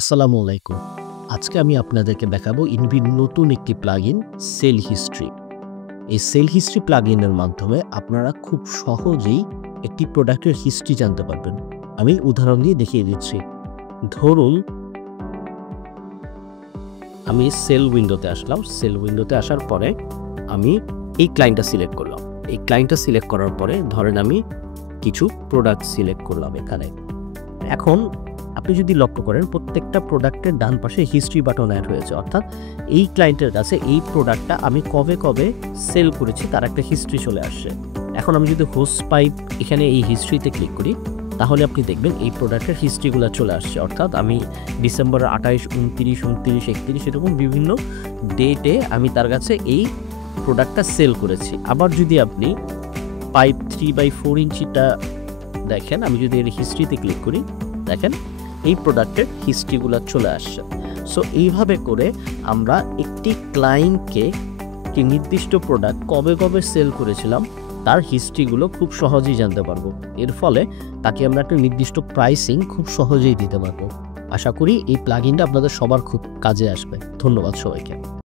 আসসালামু আলাইকুম। আজকে আমি আপনাদেরকে দেখাবো ইনভির নতুন একটি প্লাগইন সেল হিস্ট্রি। এই সেল হিস্ট্রি প্লাগইনের মাধ্যমে আপনারা খুব সহজেই একটি প্রোডাক্টের হিস্ট্রি জানতে পারবেন। আমি উদাহরণ দিয়ে দেখিয়ে দিচ্ছি। ধরুন আমি সেল উইন্ডোতে আসলাম। সেল উইন্ডোতে আসার পরে আমি এই ক্লায়েন্টটা সিলেক্ট করলাম। এই ক্লায়েন্টটা সিলেক্ট করার পরে ধরেন আমি কিছু প্রোডাক্ট সিলেক্ট করলাম এখানে। এখন আপনি যদি লক্ষ্য করেন প্রত্যেকটা প্রোডাক্টের ডান পাশে হিস্ট্রি বাটন অ্যাড হয়েছে, অর্থাৎ এই ক্লায়েন্টের কাছে এই প্রোডাক্টটা আমি কবে কবে সেল করেছি তার একটা হিস্ট্রি চলে আসছে। এখন আমি যদি হোস্ট পাইপ এখানে এই হিস্ট্রিতে ক্লিক করি তাহলে আপনি দেখবেন এই প্রোডাক্টের হিস্ট্রিগুলো চলে আসছে, অর্থাৎ আমি ডিসেম্বরের 28, 29, 29, 31 এরকম বিভিন্ন ডেটে আমি তার কাছে এই প্রোডাক্টটা সেল করেছি। আবার যদি আপনি পাইপ 3/4 ইঞ্চিটা দেখেন, আমি যদি এর হিস্ট্রিতে ক্লিক করি দেখেন এই প্রোডাক্টের হিস্ট্রিগুলো চলে আসছে। সো এইভাবে করে আমরা একটি ক্লায়েন্টকে কি নির্দিষ্ট প্রোডাক্ট কবে কবে সেল করেছিলাম তার হিস্ট্রিগুলো খুব সহজেই জানতে পারবো। এর ফলে তাকে আমরা একটা নির্দিষ্ট প্রাইসিং খুব সহজেই দিতে পারবো। আশা করি এই প্লাগইনটা আপনাদের সবার খুব কাজে আসবে। ধন্যবাদ সবাইকে।